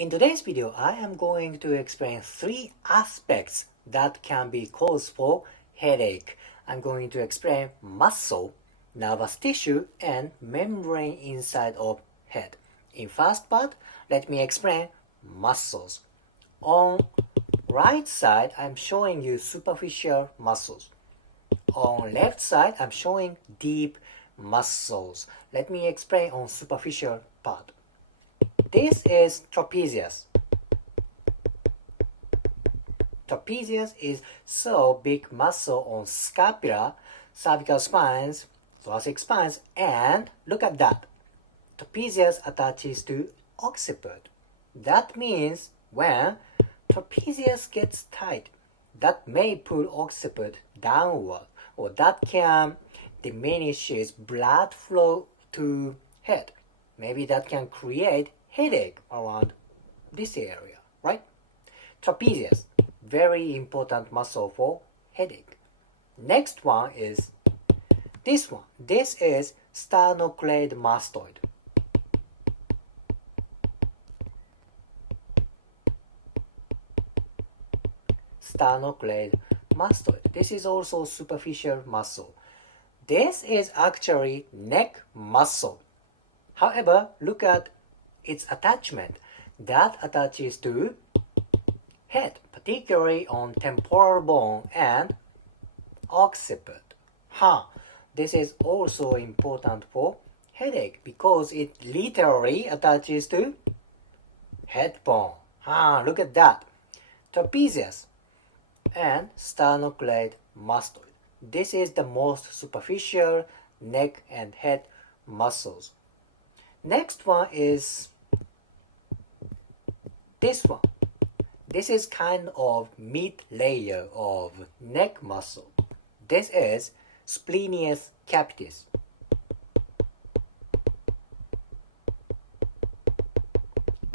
In today's video, I am going to explain three aspects that can be cause for headache. I'm going to explain muscle, nervous tissue, and membrane inside of head. In first part, let me explain muscles. On right side, I'm showing you superficial muscles. On left side, I'm showing deep muscles. Let me explain on superficial part. This is trapezius. Trapezius is so big muscle on scapula, cervical spines, thoracic spines, and look at that. Trapezius attaches to occiput. That means when trapezius gets tight, that may pull occiput downward, or that can diminish blood flow to head. Maybe that can create headache around this area, right? Trapezius, very important muscle for headache. Next one is this one. This is sternocleidomastoid. Sternocleidomastoid. This is also superficial muscle. This is actually neck muscle. However, look at its attachment. That attaches to head, particularly on temporal bone and occiput. This is also important for headache because it literally attaches to head bone. Look at that. Trapezius and sternocleidomastoid. This is the most superficial neck and head muscles. Next one is this one. This is kind of mid layer of neck muscle. This is splenius capitis.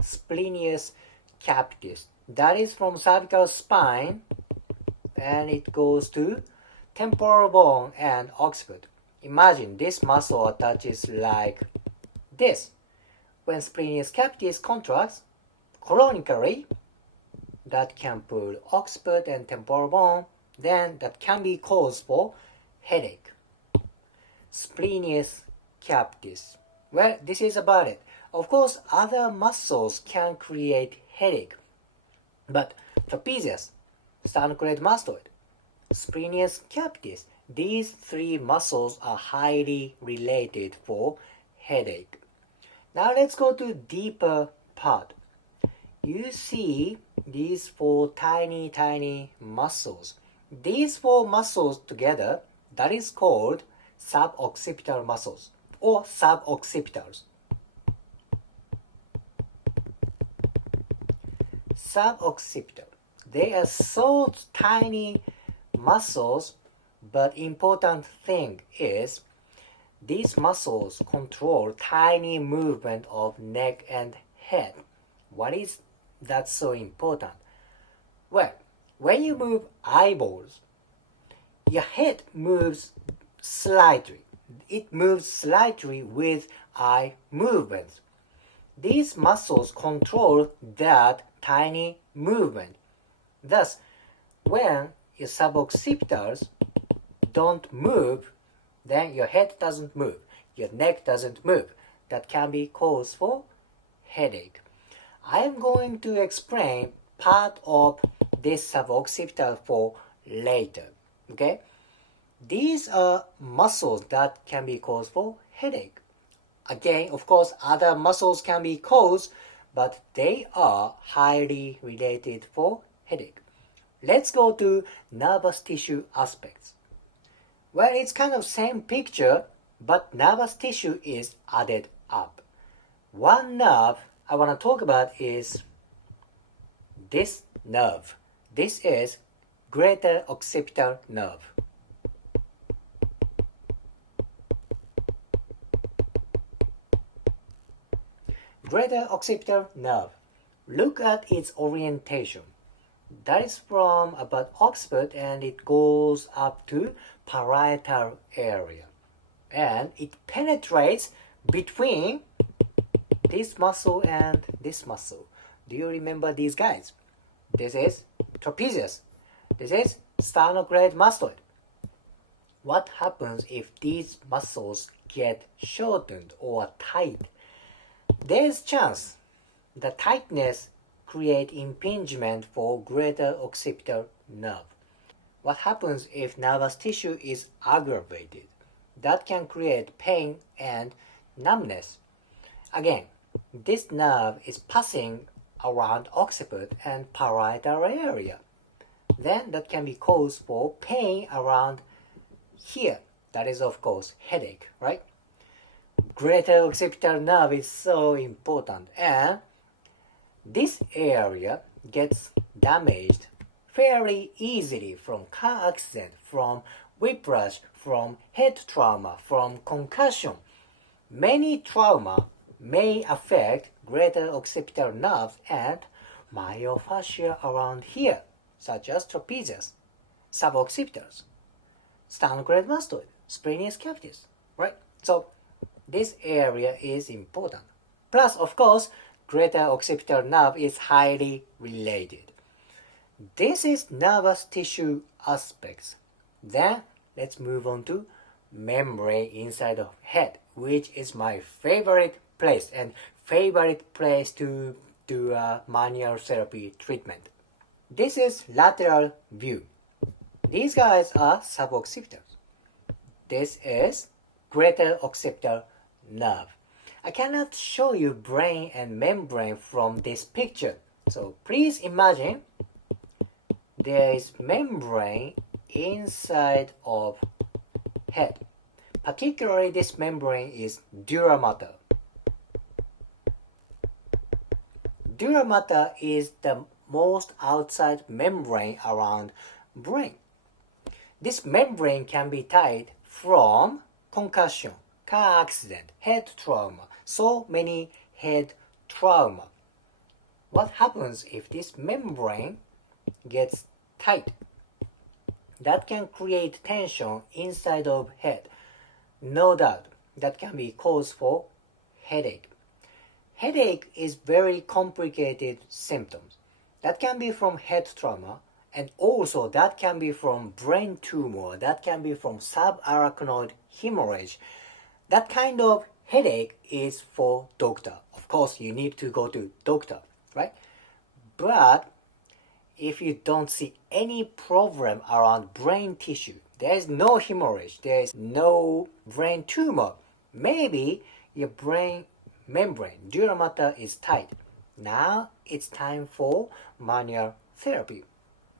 Splenius capitis. That is from cervical spine and it goes to temporal bone and occiput. Imagine this muscle attaches like this. When splenius capitis contracts chronically, that can pull occiput and temporal bone, then that can be cause for headache. Splenius capitis. Well, this is about it. Of course, other muscles can create headache, but trapezius, sternocleidomastoid, splenius capitis, these three muscles are highly related for headache. Now let's go to deeper part. You see these four tiny muscles. These four muscles together, that is called suboccipital muscles or suboccipitals. Suboccipital. They are so tiny muscles, but important thing is these muscles control tiny movement of neck and head. What is that so important? Well, when you move eyeballs, your head moves slightly. It moves slightly with eye movements. These muscles control that tiny movement. Thus, when your suboccipitals don't move, then your head doesn't move, your neck doesn't move. That can be cause for headache. I am going to explain part of this suboccipital for later. Okay? These are muscles that can be cause for headache. Again, of course, other muscles can be cause, but they are highly related for headache. Let's go to nervous tissue aspects. Well, it's kind of same picture, but nervous tissue is added up. One nerve I want to talk about is this nerve. This is greater occipital nerve. Greater occipital nerve. Look at its orientation. That is from about occiput and it goes up to parietal area. And it penetrates between this muscle and this muscle. Do you remember these guys? This is trapezius. This is sternocleidomastoid. What happens if these muscles get shortened or tight? There is chance the tightness create impingement for greater occipital nerve. What happens if nervous tissue is aggravated? That can create pain and numbness. Again, this nerve is passing around occiput and parietal area. Then that can be cause for pain around here. That is of course headache, right? Greater occipital nerve is so important, and this area gets damaged fairly easily from car accident, from whiplash, from head trauma, from concussion. Many trauma may affect greater occipital nerves and myofascia around here, such as trapezius, suboccipitals, sternocleidomastoid, splenius capitis, right? So this area is important. Plus, of course, greater occipital nerve is highly related. This is nervous tissue aspects. Then let's move on to membrane inside of head, which is my favorite place to do a manual therapy treatment. This is lateral view. These guys are suboccipitals. This is greater occipital nerve. I cannot show you brain and membrane from this picture. So please imagine there is membrane inside of head. Particularly this membrane is dura mater. Dura mater is the most outside membrane around brain. This membrane can be tied from concussion, car accident, head trauma, so many head trauma. What happens if this membrane gets tight? That can create tension inside of head. No doubt that can be cause for headache. Headache is very complicated symptoms. That can be from head trauma, and also that can be from brain tumor, that can be from subarachnoid hemorrhage. That kind of headache is for doctor. Of course, you need to go to doctor, right? But if you don't see any problem around brain tissue, there is no hemorrhage, there is no brain tumor, maybe your brain membrane, dura mater, is tight. Now it's time for manual therapy.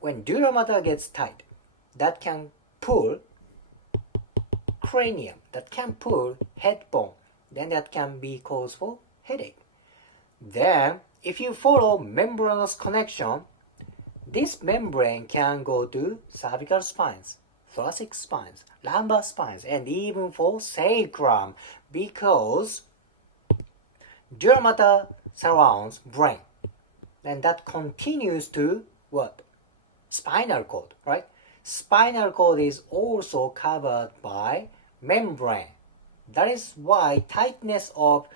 When dura mater gets tight, that can pull cranium, that can pull head bone, then that can be cause for headache. Then if you follow membranous connection, this membrane can go to cervical spines, thoracic spines, lumbar spines, and even for sacrum, because dura mater surrounds brain. And that continues to what? Spinal cord, right? Spinal cord is also covered by membrane. That is why tightness of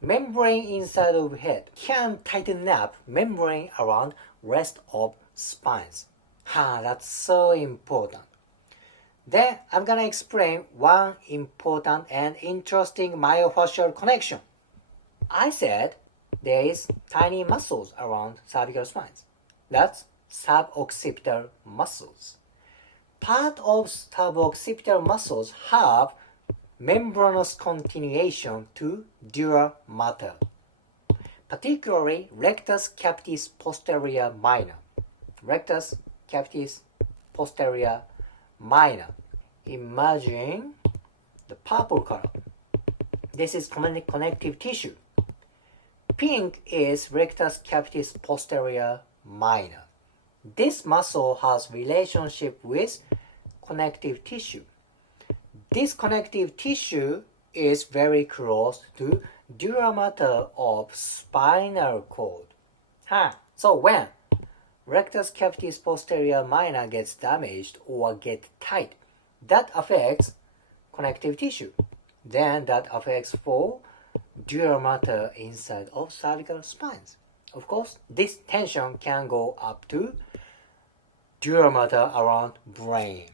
membrane inside of head can tighten up membrane around rest of spines. That's so important. Then I'm gonna explain one important and interesting myofascial connection. I said there is tiny muscles around cervical spines. That's suboccipital muscles. Part of suboccipital muscles have membranous continuation to dura mater, particularly rectus capitis posterior minor. Rectus capitis posterior minor. Imagine the purple color. This is connective tissue. Pink is rectus capitis posterior minor. This muscle has relationship with connective tissue. This connective tissue is very close to dura mater of spinal cord. So when rectus capitis posterior minor gets damaged or get tight, that affects connective tissue. Then that affects for dura mater inside of cervical spines. Of course, this tension can go up to dura mater around brain.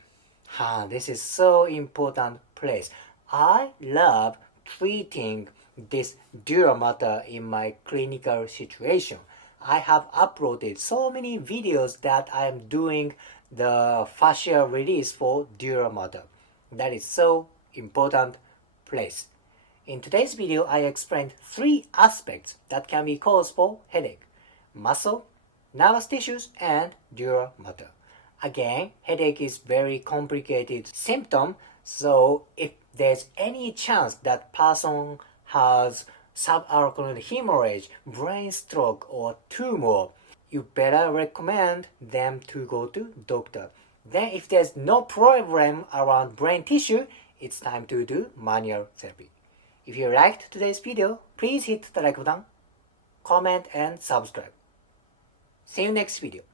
This is so important place. I love treating this dura mater in my clinical situation. I have uploaded so many videos that I am doing the fascia release for dura mater. That is so important place. In today's video, I explained 3 aspects that can be cause for headache: muscle, nervous tissues, and dura mater. Again, headache is very complicated symptom, so if there's any chance that person has subarachnoid hemorrhage, brain stroke, or tumor, you better recommend them to go to doctor. Then if there's no problem around brain tissue, it's time to do manual therapy. If you liked today's video, please hit the like button, comment, and subscribe. See you next video.